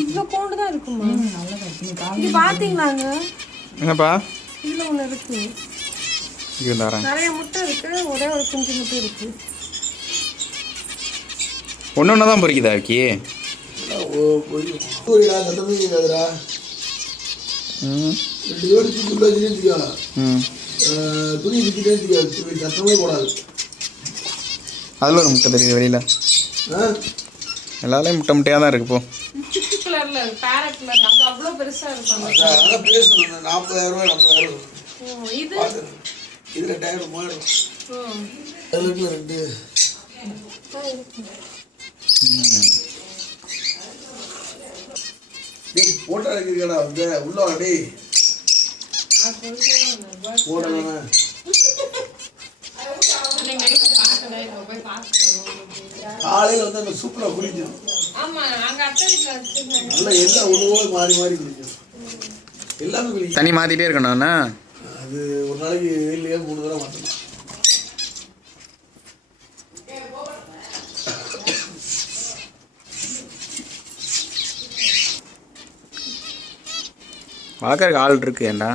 இவ்வளோ கோண்டு தான் இருக்குமா? இது பார்த்தீங்களாங்க? என்னப்பா இதில் ஒன்று இருக்கு. நிறைய முட்டை இருக்கு, ஒரே ஒரு குஞ்சு முட்டை இருக்கு. ஒன்று தான் பொறிக்குதா விக்கி? துணி சத்தமே போடாது. அதில் ஒரு முட்டை தெரியுது வெளியில். எல்லாத்துலேயும் முட்டை முட்டையாக தான் இருக்கு. இப்போ பேரட் கலர் அது அவ்வளோ பெருசாக இருக்கும். 40,000 இது இது 2,000 2 போட்டோ எடுக்கிறீங்களா? வந்து உள்ள வாடி போடலாம். காலையில் வந்து அந்த சூப்பராக குடிக்கும். நல்லா எல்லாம் ஒன்று மாறி மாறி குடிக்கும். எல்லாமே குடிக்கும். தண்ணி மாற்றிட்டே இருக்கணும்ண்ணா. அது ஒரு நாளைக்கு 7 3 தடவை மாற்றணும். வளர்க்குறதுக்கு ஆள் இருக்கு ஏண்டா?